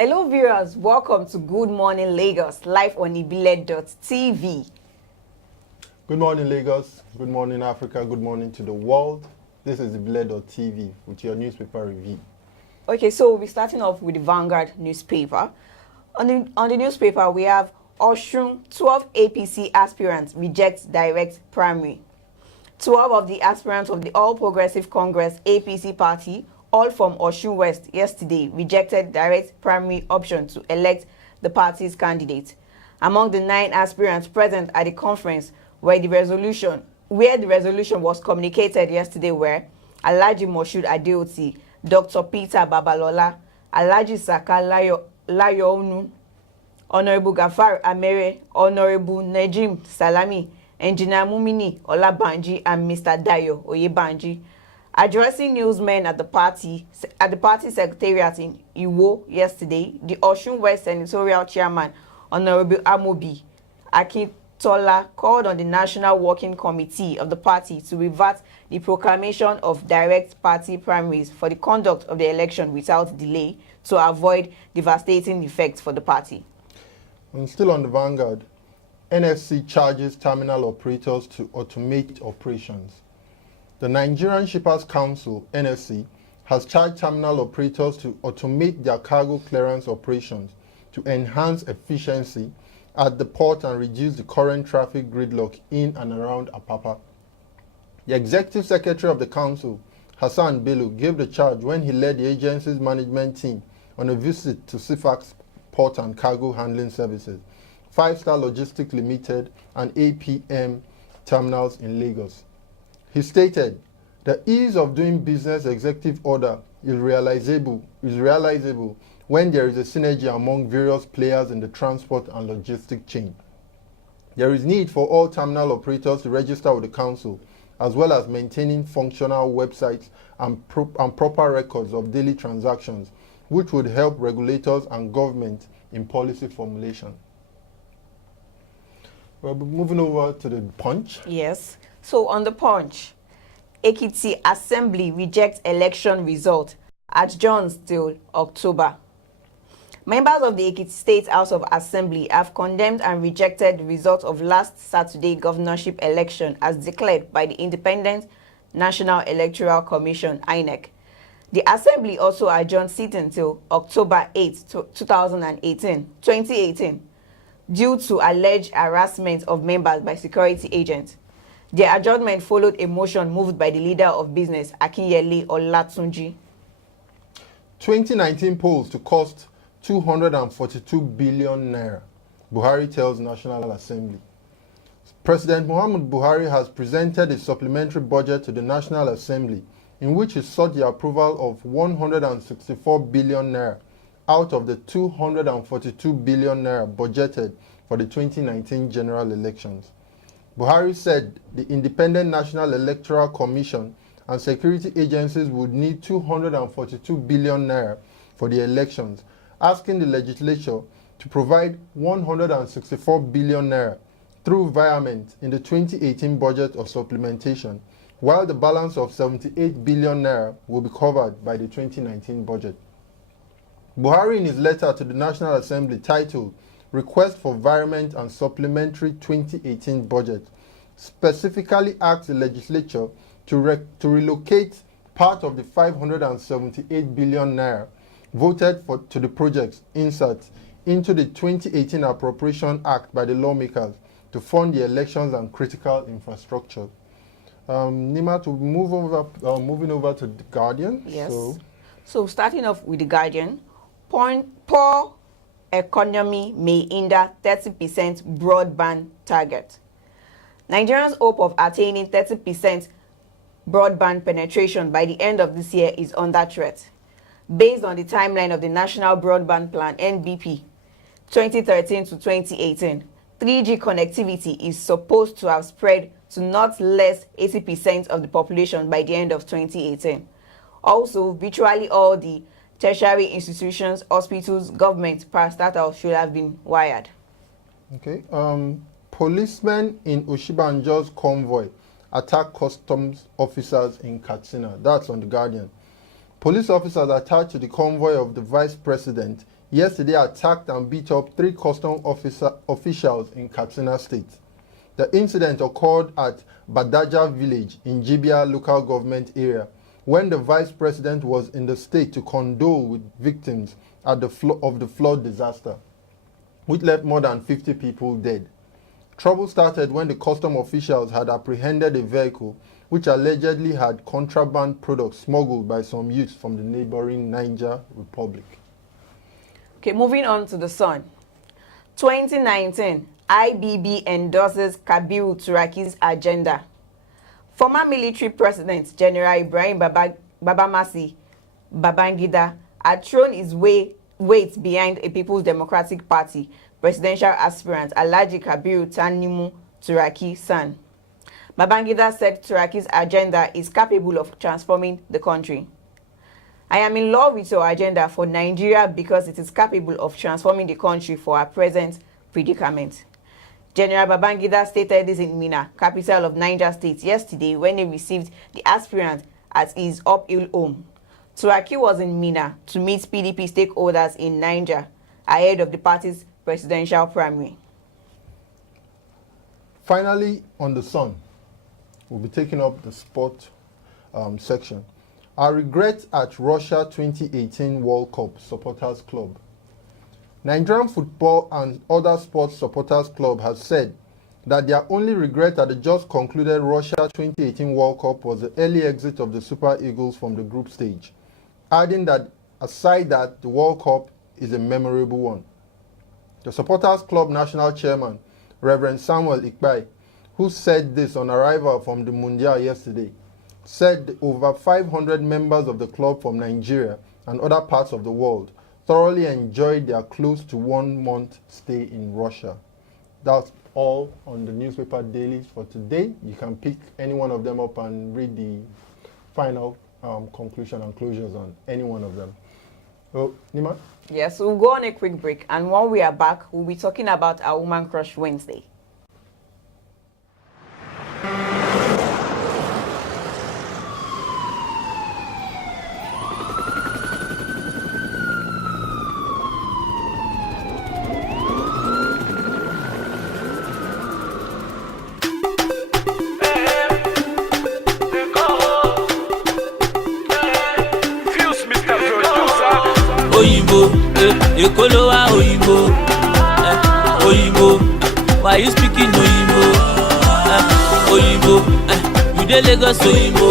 Hello viewers, welcome to Good Morning Lagos, live on ibile.tv. Good morning Lagos, good morning Africa, good morning to the world. This is ibile.tv with your newspaper review. Okay, so we'll be starting off with the Vanguard newspaper. On the newspaper, we have Osun, 12 APC aspirants reject direct primary. 12 of the aspirants of the All Progressive Congress APC party, all from Osun West, yesterday rejected direct primary option to elect the party's candidate. Among the 9 aspirants present at the conference where the resolution was communicated yesterday were Alhaji Moshood Adeoti, Dr. Peter Babalola, Alhaji Saka Layoonu, Honorable Gafar Amere, Honorable Najim Salami, Engineer Mumini Olabanji, and Mr. Dayo Oyebanji. Addressing newsmen at the party secretariat in Iwo yesterday, the Osun West Senatorial Chairman, Honorable Amobi Akintola, called on the National Working Committee of the party to revert the proclamation of direct party primaries for the conduct of the election without delay to avoid devastating effects for the party. And still on the Vanguard, NFC charges terminal operators to automate operations. The Nigerian Shippers Council, NSC, has charged terminal operators to automate their cargo clearance operations to enhance efficiency at the port and reduce the current traffic gridlock in and around Apapa. The Executive Secretary of the Council, Hassan Bello, gave the charge when he led the agency's management team on a visit to CIFAC's Port and Cargo Handling Services, 5-Star Logistics Limited, and APM terminals in Lagos. He stated, the ease of doing business executive order is realizable when there is a synergy among various players in the transport and logistic chain. There is need for all terminal operators to register with the council, as well as maintaining functional websites and proper records of daily transactions, which would help regulators and government in policy formulation. Well, moving over to the Punch. Yes. So on the Punch, Ekiti Assembly rejects election result, adjourns till October. Members of the Ekiti State House of Assembly have condemned and rejected the result of last Saturday governorship election as declared by the Independent National Electoral Commission, INEC. The Assembly also adjourned sitting till October 8, 2018, due to alleged harassment of members by security agents. The adjournment followed a motion moved by the leader of business, Akinyele Olatunji. 2019 polls to cost 242 billion naira, Buhari tells National Assembly. President Muhammad Buhari has presented a supplementary budget to the National Assembly in which he sought the approval of 164 billion naira out of the 242 billion naira budgeted for the 2019 general elections. Buhari said the Independent National Electoral Commission and security agencies would need 242 billion naira for the elections, asking the legislature to provide 164 billion naira through virement in the 2018 budget of supplementation, while the balance of 78 billion naira will be covered by the 2019 budget. Buhari, in his letter to the National Assembly titled Request for Virement and Supplementary 2018 Budget, specifically asked the legislature to relocate part of the 578 billion naira voted for to the project's inserts into the 2018 Appropriation Act by the lawmakers to fund the elections and critical infrastructure. Nima, to moving over to The Guardian. Yes. So starting off with The Guardian, poor economy may hinder 30% broadband target. Nigerians' hope of attaining 30% broadband penetration by the end of this year is under threat. Based on the timeline of the National Broadband Plan, NBP, 2013 to 2018, 3G connectivity is supposed to have spread to not less 80% of the population by the end of 2018. Also, virtually all the tertiary institutions, hospitals, government, parastatals should have been wired. Okay. Policemen in Oshibanjo's convoy attack customs officers in Katsina. That's on The Guardian. Police officers attached to the convoy of the Vice President yesterday attacked and beat up 3 custom officials in Katsina State. The incident occurred at Badaja village in Jibia local government area when the vice president was in the state to condole with victims of the flood disaster, which left more than 50 people dead. Trouble started when the custom officials had apprehended a vehicle which allegedly had contraband products smuggled by some youths from the neighboring Niger Republic. Okay, moving on to the Sun. 2019, IBB endorses Kabiru Turaki's agenda. Former military president General Ibrahim Babamasi Babangida had thrown his weight behind a People's Democratic Party presidential aspirant Alhaji Kabiru Tanimu Turaki San. Babangida said Turaki's agenda is capable of transforming the country. I am in love with your agenda for Nigeria because it is capable of transforming the country for our present predicament. General Babangida stated this in Minna, capital of Niger State, yesterday when he received the aspirant at his uphill home. Turaki was in Minna to meet PDP stakeholders in Niger ahead of the party's presidential primary. Finally, on the Sun, we'll be taking up the sport section. Our regret at Russia 2018 World Cup Supporters Club. Nigerian Football and Other Sports Supporters Club has said that their only regret at the just concluded Russia 2018 World Cup was the early exit of the Super Eagles from the group stage, adding that aside that, the World Cup is a memorable one. The Supporters Club National Chairman, Reverend Samuel Ikpai, who said this on arrival from the Mundial yesterday, said over 500 members of the club from Nigeria and other parts of the world thoroughly enjoyed their close to 1 month stay in Russia. That's all on the newspaper dailies for today. You can pick any one of them up and read the final conclusion and closures on any one of them. So, Nima? Yes, we'll go on a quick break, and when we are back, we'll be talking about our Woman Crush Wednesday. Ekolowa Oyinbo, Oyinbo, why you speaking Oyinbo? Oyinbo, you dey Lagos Oyinbo.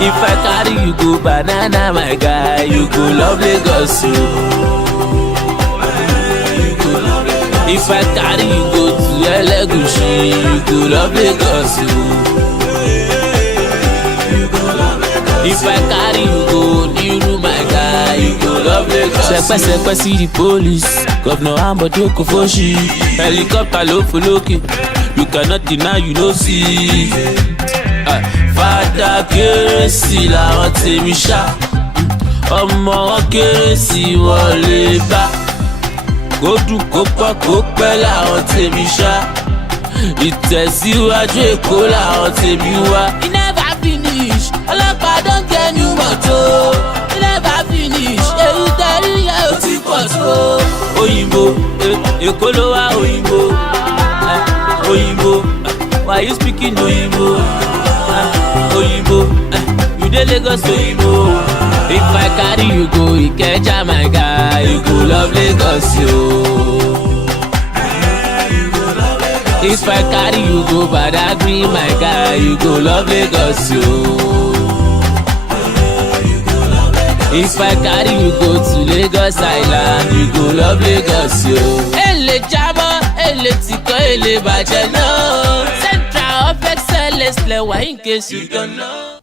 If I carry you go banana, my guy, you go love Lagos. If I carry you go to Elegushi, you go love Lagos. If I carry you go Niru, my guy, you go love Lagos. Sepe see the police, Governor Ambode Kofoshi, helicopter low for Loki. You cannot deny, you no see. Fada Kérésì làwọn tèmi ṣá, ọmọ wọn Kérésì wọlé bá. Kó dùn kó pọ̀ kó pẹ́ làwọn tèmi ṣá, ìtẹ̀síwájú Èkó làwọn tèmi wá. It never finish, ọlọ́pàá don get new motor. It never finish, èyí tẹ̀rí yẹn ò ti pọ̀ tó. Oyinbo, Èkó ló wá Oyinbo, Oyinbo, why you speaking Oyinbo? Oyinbo, you dey Lagos Oyinbo. If I carry you go Ikeja, my guy, you go love Lagos, yo. If I carry you go Badagry, my guy, you go love Lagos, yo. If I carry you go to Lagos Island, you go love Lagos, yo. Ele jamo, ele tiko, ele bàjẹ́ no. Central of Excellence, lẹ́wà in case you don't know.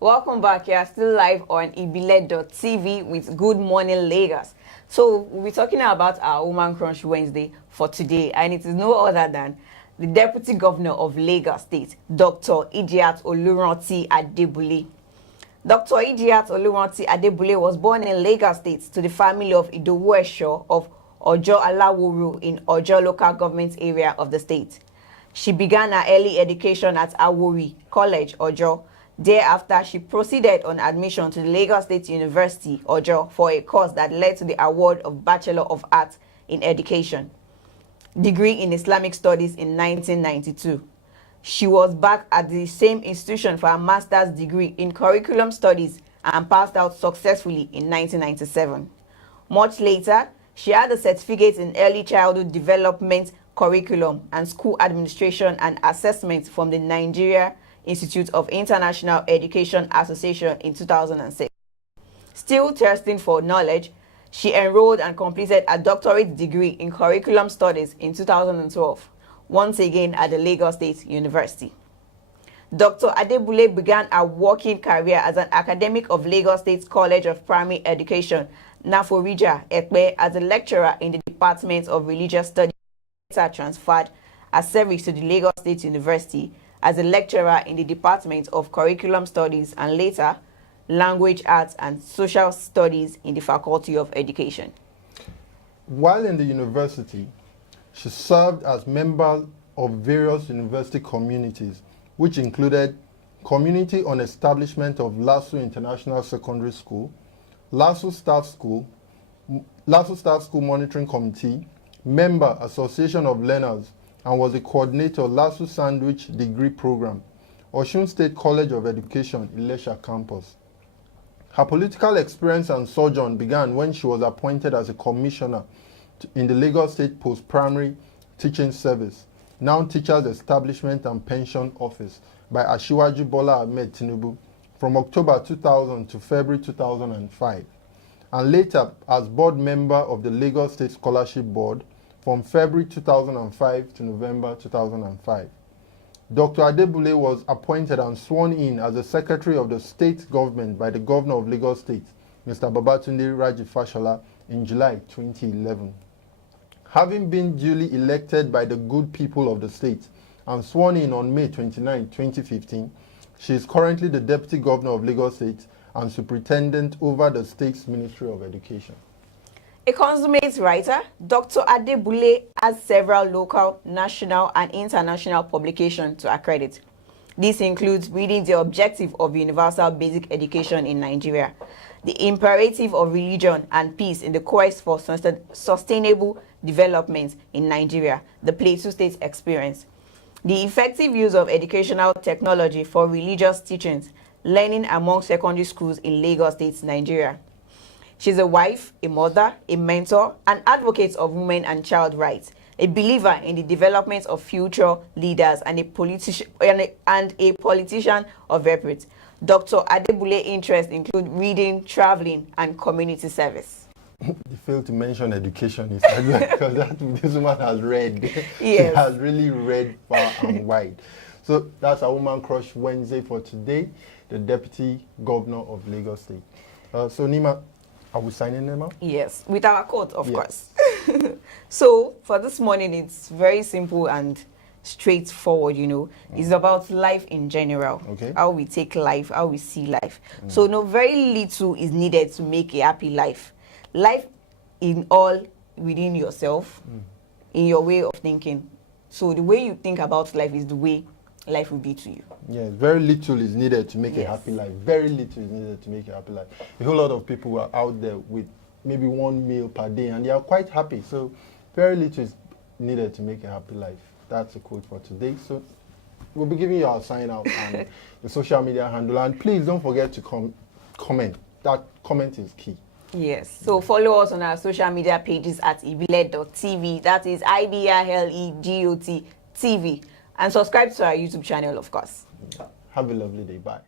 Welcome back. You are still live on ibile.tv with Good Morning Lagos. So we'll be talking about our Woman Crush Wednesday for today, and it is no other than the Deputy Governor of Lagos State, Dr. Idiat Oluranti Adebule. Dr. Idiat Oluranti Adebule was born in Lagos State to the family of Idowu Esho of Ojo Alawuru in Ojo local government area of the state. She began her early education at Awori College, Ojo. Thereafter, she proceeded on admission to the Lagos State University, Ojo, for a course that led to the award of Bachelor of Arts in Education, degree in Islamic Studies in 1992. She was back at the same institution for a master's degree in Curriculum Studies and passed out successfully in 1997. Much later, she had a certificate in Early Childhood Development Curriculum and School Administration and Assessment from the Nigeria Institute of International Education Association in 2006. Still thirsting for knowledge, she enrolled and completed a doctorate degree in Curriculum Studies in 2012, once again at the Lagos State University. Dr. Adebule began a working career as an academic of Lagos State College of Primary Education, Naforija, Ekpe, as a lecturer in the Department of Religious Studies. Later transferred as service to the Lagos State University as a lecturer in the Department of Curriculum Studies and later Language Arts and Social Studies in the Faculty of Education. While in the university, she served as member of various university communities, which included Community on Establishment of LASU International Secondary School, LASU Staff School Monitoring Committee, member Association of Learners, and was a coordinator LASU Sandwich Degree Program, Osun State College of Education, Ilesha Campus. Her political experience and sojourn began when she was appointed as a commissioner in the Lagos State Post-Primary Teaching Service, now Teachers Establishment and Pension Office, by Asiwaju Bola Ahmed Tinubu from October 2000 to February 2005, and later as board member of the Lagos State Scholarship Board from February 2005 to November 2005. Dr. Adebule was appointed and sworn in as the Secretary of the State Government by the Governor of Lagos State, Mr. Babatunde Raji Fashola, in July 2011. Having been duly elected by the good people of the state and sworn in on May 29, 2015, she is currently the Deputy Governor of Lagos State and Superintendent over the state's Ministry of Education. A consummate writer, Dr. Adebule has several local, national, and international publications to her credit. This includes Reading the Objective of Universal Basic Education in Nigeria, The Imperative of Religion and Peace in the Quest for Sustainable Development in Nigeria, The Plateau State Experience, The Effective Use of Educational Technology for Religious Teachings, Learning Among Secondary Schools in Lagos State, Nigeria. She's a wife, a mother, a mentor, an advocate of women and child rights, a believer in the development of future leaders, and a politician of repute. Dr. Adebule's interests include reading, traveling, and community service. You failed to mention education because this woman has read. Yes. She has really read far and wide. So that's our Woman Crush Wednesday for today, the Deputy Governor of Lagos State. So Nima, are we signing them out? Yes, with our quote, of course. So for this morning, it's very simple and straightforward, you know. It's about life in general. Okay. How we take life, how we see life. So no, very little is needed to make a happy life. Life in all within yourself, in your way of thinking. So the way you think about life is the way life will be to you. Yeah, very little is needed to make a Yes. happy life. Very little is needed to make a happy life. A whole lot of people are out there with maybe one meal per day and they are quite happy. So very little is needed to make a happy life. That's a quote for today. So we'll be giving you our sign out and the social media handle. And please don't forget to comment. That comment is key. Yes. So follow us on our social media pages at ibile.tv. That is IBILEGOT TV. And subscribe to our YouTube channel, of course. Have a lovely day. Bye.